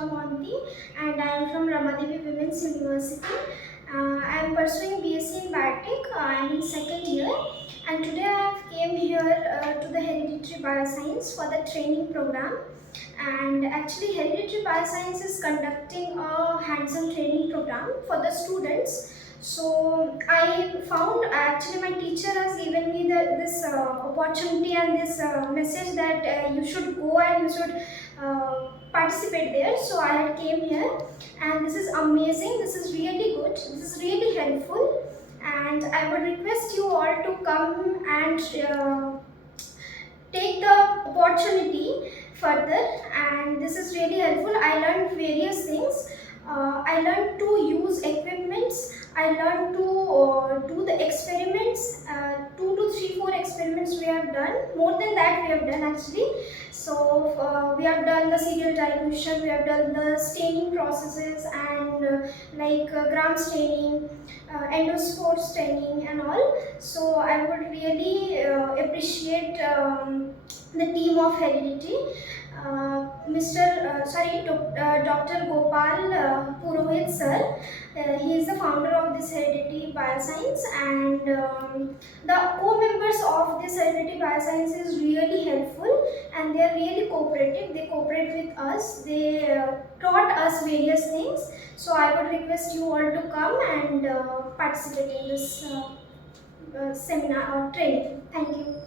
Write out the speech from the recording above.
Mohanty, and I am from Ramadevi Women's University. I am pursuing BSc in Biotech. I am in second year, and today I have came here to the Hereditary Bioscience for the training program. And actually, Hereditary Bioscience is conducting a hands-on training program for the students. So I found actually my teacher has given me this opportunity and this message that you should go and you should participate there. So I came here, and this is amazing. This is really good. This is really helpful, and I would request you all to come and take the opportunity further. And this is really helpful. I learned various things. I learned to use equipments. I learned to do the experiments. 2 to 3 4 experiments we have done. More than that we have done actually. So we have done the serial dilution. We have done the staining processes and gram staining, endospore staining and all. So I would really appreciate the team of Heredity. Dr. Gopal Purohit sir. He is the founder of this Heredity Bioscience, and the co-members of this Heredity Bioscience is really helpful, and they are really cooperative. They cooperate with us. They taught us various things. So I would request you all to come and participate in this seminar or training. Thank you.